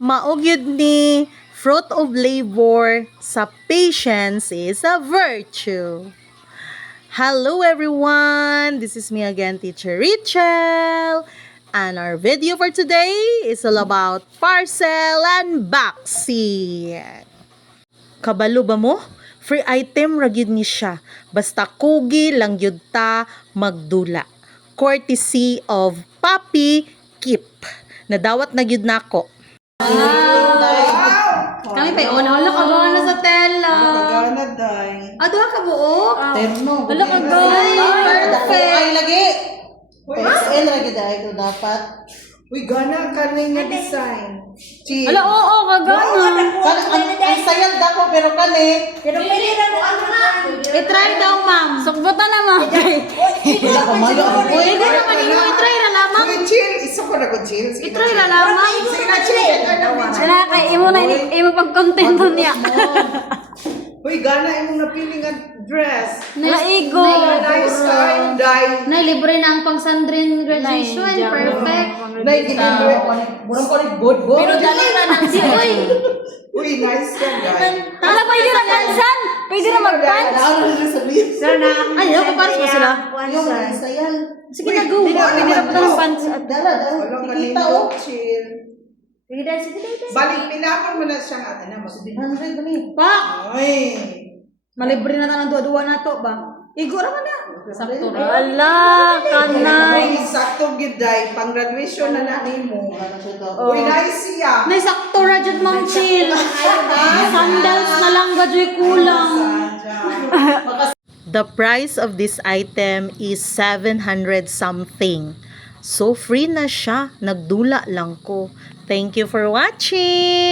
Maog yun ni fruit of labor sa patience is a virtue. Hello everyone, this is me again, Teacher Rachel, and our video for today is all about parcel unboxing. Kabalo ba mo? Free item ra gyud ni siya, basta kugi lang gyud ta magdula. Courtesy of Papi Kip. Nadawat na gyud nako. Kami pa yun. Wala ka ba na sa tela? Kagana, day. Doha ka buo? Terno. Wala ka ba? Perfect. Ay, lagi. XL lagi, day. Ito dapat. Uy, gana ka na yung design. Chill. Wala, oo, kagana. Ang sayal dako, pero kani. I-try daw, ma'am. Sukbutan na, ma'am. Wala ka malo. Pwede naman imo i-try na lamang. Uy, chill. Isa ko na ko, chill. I-try na lamang. Sige na, chill. Wala kay imo na imo pag-content niya. Uy, gana imong napiling ang dress. Naigo. Nice time, day. Nay, libre na ang pang-Sandrine graduation. Perfect. Nay, ginindre. Murang ko rin good. Pero dali na nang si Uy. Uy, nice yan, day. Hala, pwede na kansan. Pwede na mag-pants. Ano na sabihin? Ay, ako para sa sila. Yung sayal. Sige na, go. Hindi na pa ng pants. Dala. Walang Kita, kanina. oh. Chill. Sige na, sige na. Balik, pinapon mo na siyang atin na. Mas 100 ba ni? Pak! Ay. Malibre na tayo ng duwa-duwa na to ba? Igo naman na. Sakto Ala, kanay. Uy, sakto giday. Pang graduation na natin mo. Uy, nice siya. Nay, sakto ra dyan, Ma'am Chill. Sandals na lang, gadyo'y kulang. The price of this item is 700 something. So free na siya, nagdula lang ko. Thank you for watching!